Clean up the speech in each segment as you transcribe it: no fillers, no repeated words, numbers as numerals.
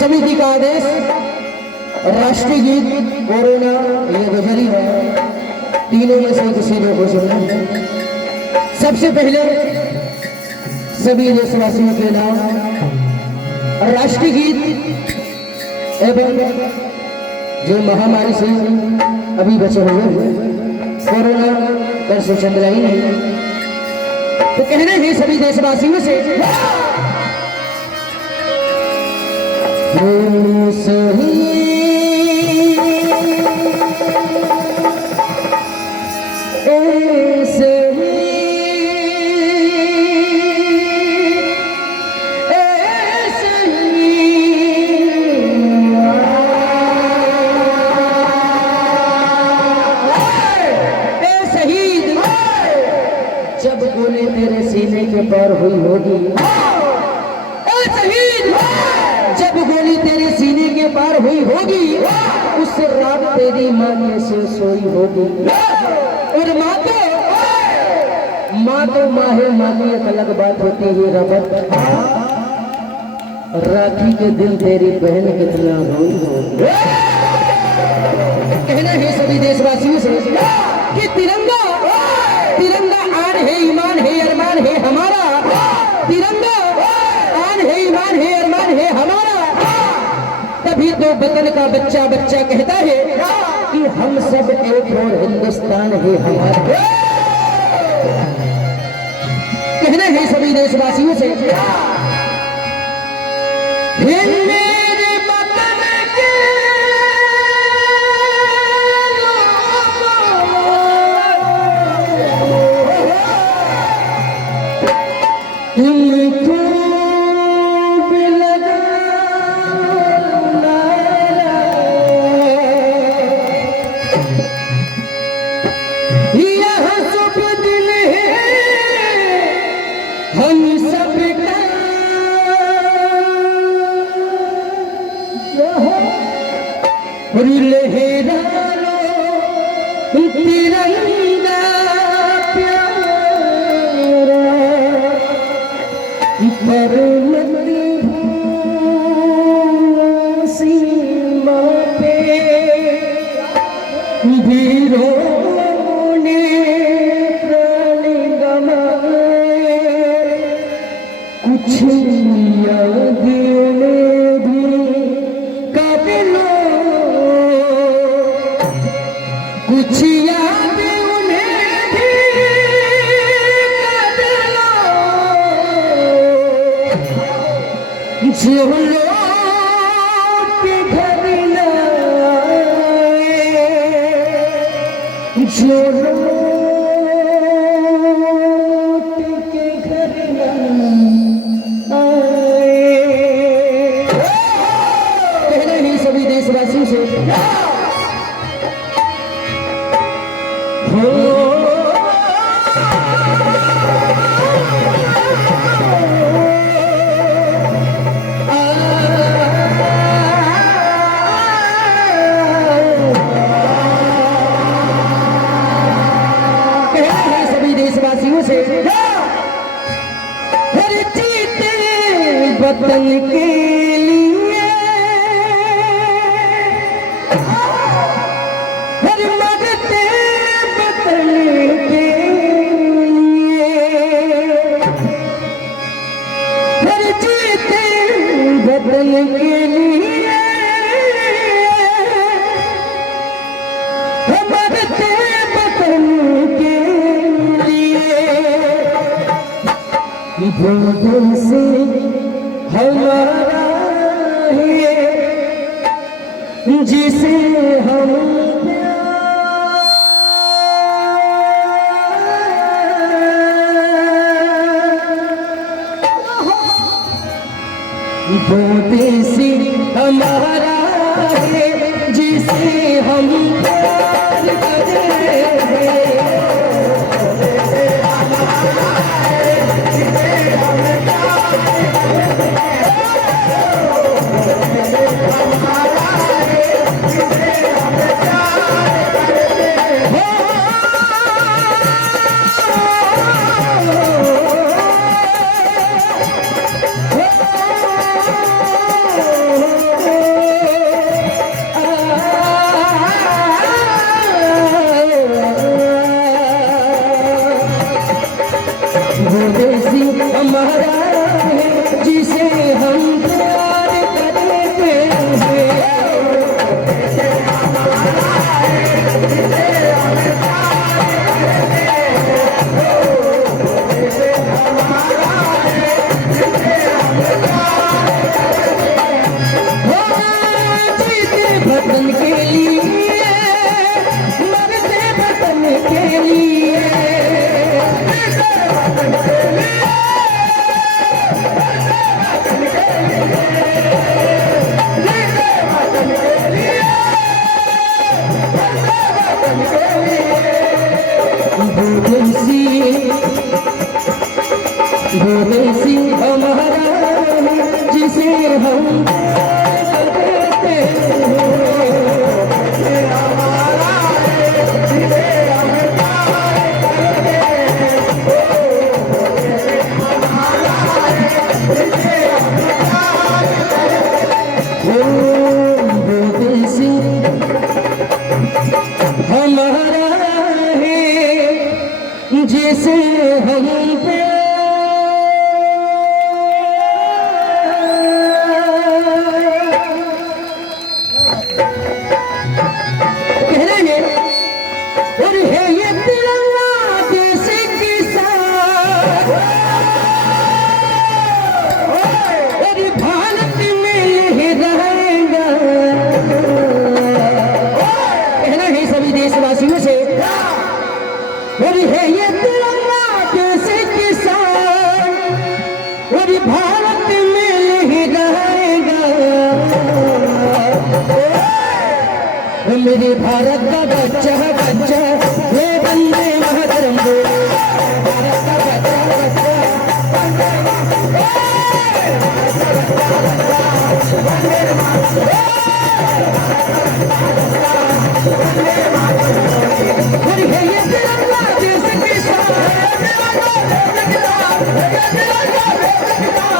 समिति का आदेश राष्ट्रीय गीत कोरोना ये गुजरी है, तीनों में से किसी को कुछ नहीं। सबसे पहले सभी देशवासियों के नाम राष्ट्रीय गीत एवं जो महामारी से अभी बचे हुए कोरोना पर से चंद्रा ही नहीं, तो कहने हैं सभी देशवासियों से सही जब गोली तेरे सीने के पार हुई होगी, जब गोली तेरे सीने के पार हुई होगी, उस रात तेरी माँ कैसे सोई होगी। और माँ तो माँ है, माँ की एक अलग बात होती है रबत। राखी के दिन तेरी बहन कितना रोई होगी। कहना है सभी देशवासियों से कि तिरंगा तिरंगा आन है, ईमान है, अरमान है हमारा। तिरंगा आन है, ईमान है, अरमान है हमारा। तभी तो वतन का बच्चा बच्चा कहता है कि हम सब एक और हिंदुस्तान है हमारा। कहना है सभी देशवासियों से तिरंगा प्यारा पर सीमा पे वीरों ने प्राण गंवाए, कुछ याद जो लोग के घर न आए, जो लोग के घर न आए, कहना ही सभी देशवासियों से हो वतन के लिए हर मरते वतन के लिए हर जीते वतन के लिए हर मरते वतन के लिए भोगों से हमारा है जिसे हम वो देसी हमारा है जिसे हम प्यार करते हैं। वो देसी हमारा है जिसे हम प्यार करते हैं। जीते वतन के लिए मरते वतन के लिए वो देसी हमारा जिसे हम करते वो देसी हमारा है जिसे हम देशवासियों से और है ये तिरंगा कैसे किसान और भारत में ही रहेगा। मेरे भारत का बच्चा बच्चा ये वंदे मातरम बोले, भारत का बच्चा बच्चा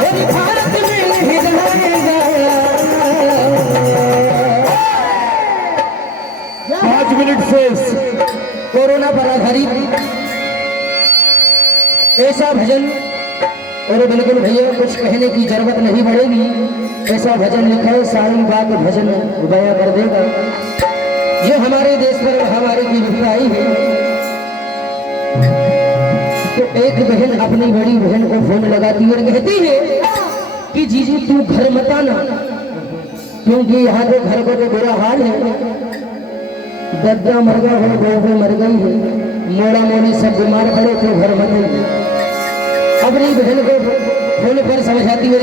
वंदे भारत में ही रहेगा। 5 मिनट से कोरोना पर आधारित ऐसा भजन, और बिल्कुल भैया कुछ कहने की जरूरत नहीं पड़ेगी, ऐसा भजन लिखा है सारी बात भजन बयां कर देगा। जो हमारे देश पर महामारी की विपदा आई है तो, 1 बहन अपनी बड़ी बहन को फोन लगाती है और कहती है कि जीजी तू घर मत आना, क्योंकि यहाँ पे घर को तो बुरा हाल है। दद्दा मर गया है, बहू मर गई है, मोड़ा मोड़ी सब बीमार पड़े थे, घर मत आई। अपनी बहन को फोन पर समझाती हुई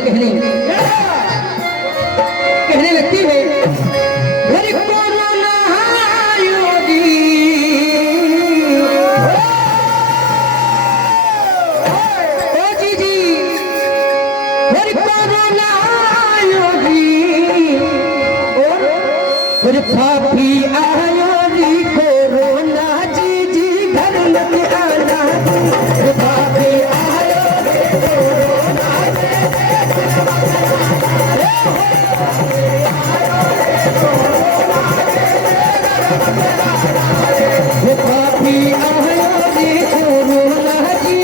कहने लगती है, पापी आयो री कोरोना जी घर मत आना, पापी आयो रे कोरोना पापी आयो रे कोरोना जी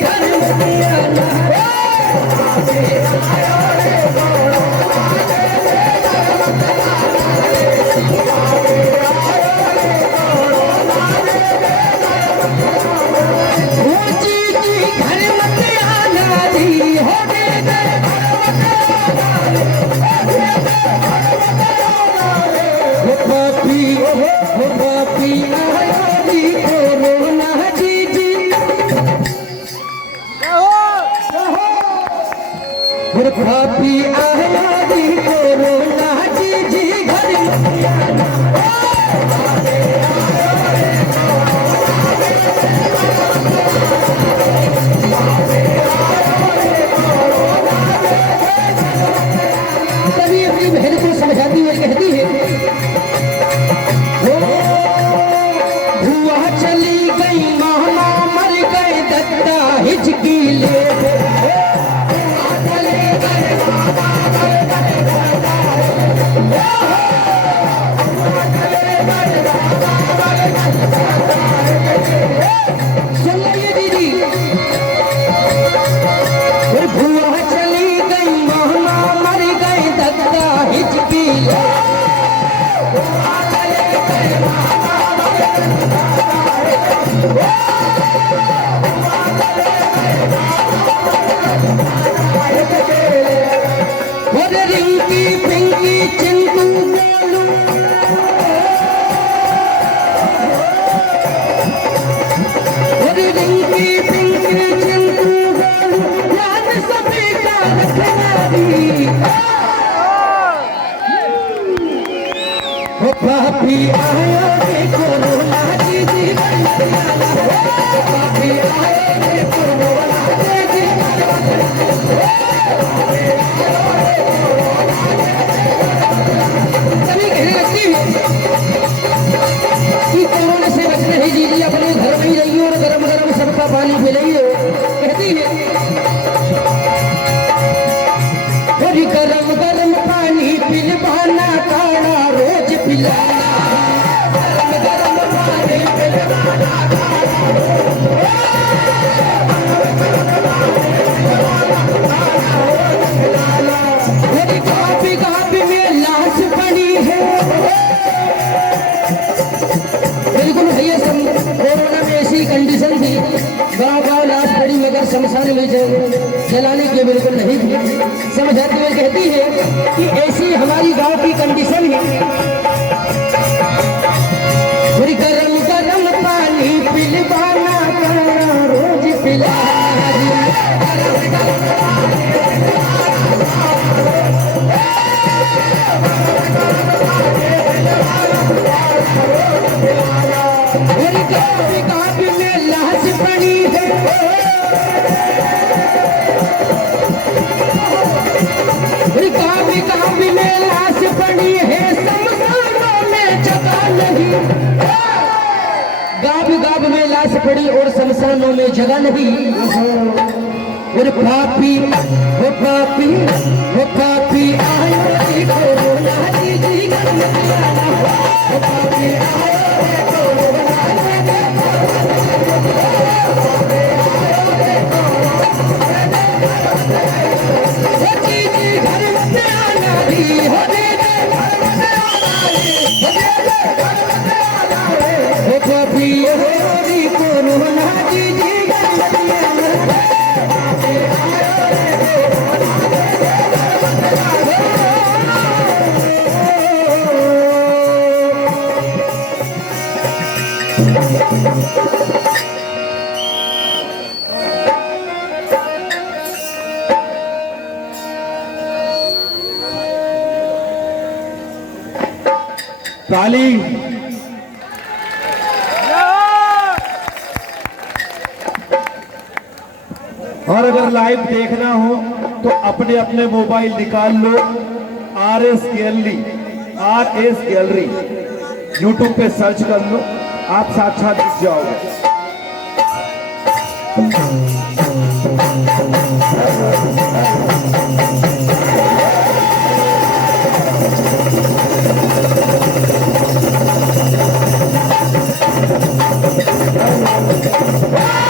घर मत आना। पापी आया दी कोरोना जी घर मत आना। तभी अपनी बहन को समझाती हुई कहती है, हुआ चली गई मामा मर गए दत्ता हिचकी ले पापी आया रे कोरोना जी घर मत आना, पापी आया रे कोरोना जी तभी कहने लगती है कि कोरोना से बचने ही जीजी अपने घर में ही रहिए और गरम गरम सबका पानी पिलाइए। कहती है गरम गरम पानी पिलवाना काढ़ा रोज पिलाना, गरम गरम पानी पिलवाना मेरी काफी काफी में लाश पड़ी है। बिल्कुल भैया कोरोना में ऐसी कंडीशन थी, गाँव लाश पड़ी मगर शमशान में जलाने की बिल्कुल नहीं थी। समझाते हुए कहती है कि ऐसी हमारी गांव की कंडीशन है, गरम गरम पानी पिलवाना रोज पिलाना, काफी में लाश पड़ी है। काफी में लाश पड़ी है, शमशानों में जगह नहीं। गाँव में लाश पड़ी और शमशानों में जगह नहीं। और पापी वो पापी आयो रे कोरोना जी घर मत आना, वो पापी आयो रे कोरोना जी घर मत आना दी हो दे वो पापी रे कोरोना जी घर मत आना। ताली। और अगर लाइव देखना हो तो अपने अपने मोबाइल निकाल लो, RS गैलरी यूट्यूब पे सर्च कर लो, आप साक्षात दिख जाओगे।